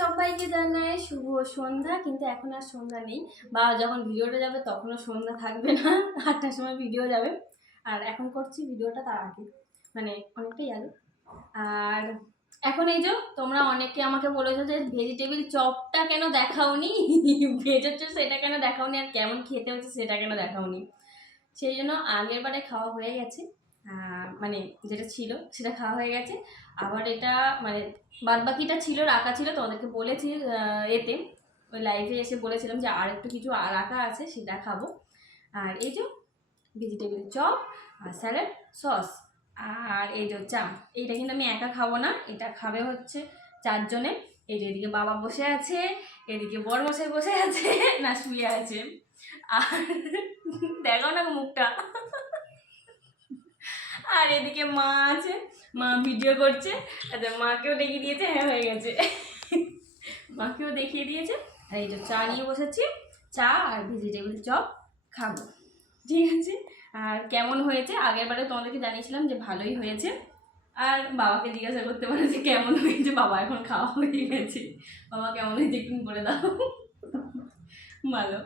সবাইকে জানাই শুভ সন্ধ্যা, কিন্তু এখন আর সন্ধ্যা নেই, বা যখন ভিডিওটা যাবে তখনও সন্ধ্যা থাকবে না, 8টার সময় ভিডিও যাবে। আর এখন করছি ভিডিওটা তার আগে, মানে অনেকটাই আগে। আর এখন এই যে তোমরা অনেকে আমাকে বলেছো যে ভেজিটেবিল চপটা কেন দেখাওনি, ভেজেছো সেটা কেন দেখাওনি, আর কেমন খেতে হচ্ছে সেটা কেন দেখাওনি। সেই জন্য আগের বারে খাওয়া হয়ে গেছে, মানে যেটা ছিল সেটা খাওয়া হয়ে গেছে। আবার এটা মানে বাদবাকিটা ছিল, রাখা ছিল, তোমাদেরকে বলেছি এতে ওই লাইভে এসে বলেছিলাম যে আর একটু কিছু রাখা আছে, সেটা খাবো। আর এই যে ভেজিটেবিল চপ আর স্যালাড সস, আর এই যে চা। এইটা কিন্তু আমি একা খাবো না, এটা খাবে হচ্ছে 4 জনে। এই যে এদিকে বাবা বসে আছে, এদিকে বড়মশাই বসে আছে, না শুয়ে আছে, আর দেখো না মুখটা, আর এদিকে মা আছে, মা ভিডিও করছে। আচ্ছা, মাকেও দেখিয়ে দিয়েছে, হ্যাঁ হয়ে গেছে, মাকেও দেখিয়ে দিয়েছে। আর এই যে চা নিয়ে বসেছি, চা আর ভেজিটেবিল চপ খাবো, ঠিক আছে। আর কেমন হয়েছে, আগের বারে তোমাদেরকে জানিয়েছিলাম যে ভালোই হয়েছে। আর বাবাকে জিজ্ঞাসা করতে পারে যে কেমন হয়েছে, বাবা এখন খাওয়া হয়ে গেছে, বাবা কেমন হয়েছে একটু বলে দাও, ভালো।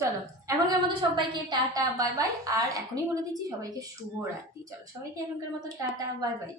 চলো এখনকার মতো সবাইকে টাটা বাই বাই, আর এখনই বলে দিচ্ছি সবাইকে শুভরাত্রি। চলো সবাইকে এখনকার মতো টাটা বাই বাই।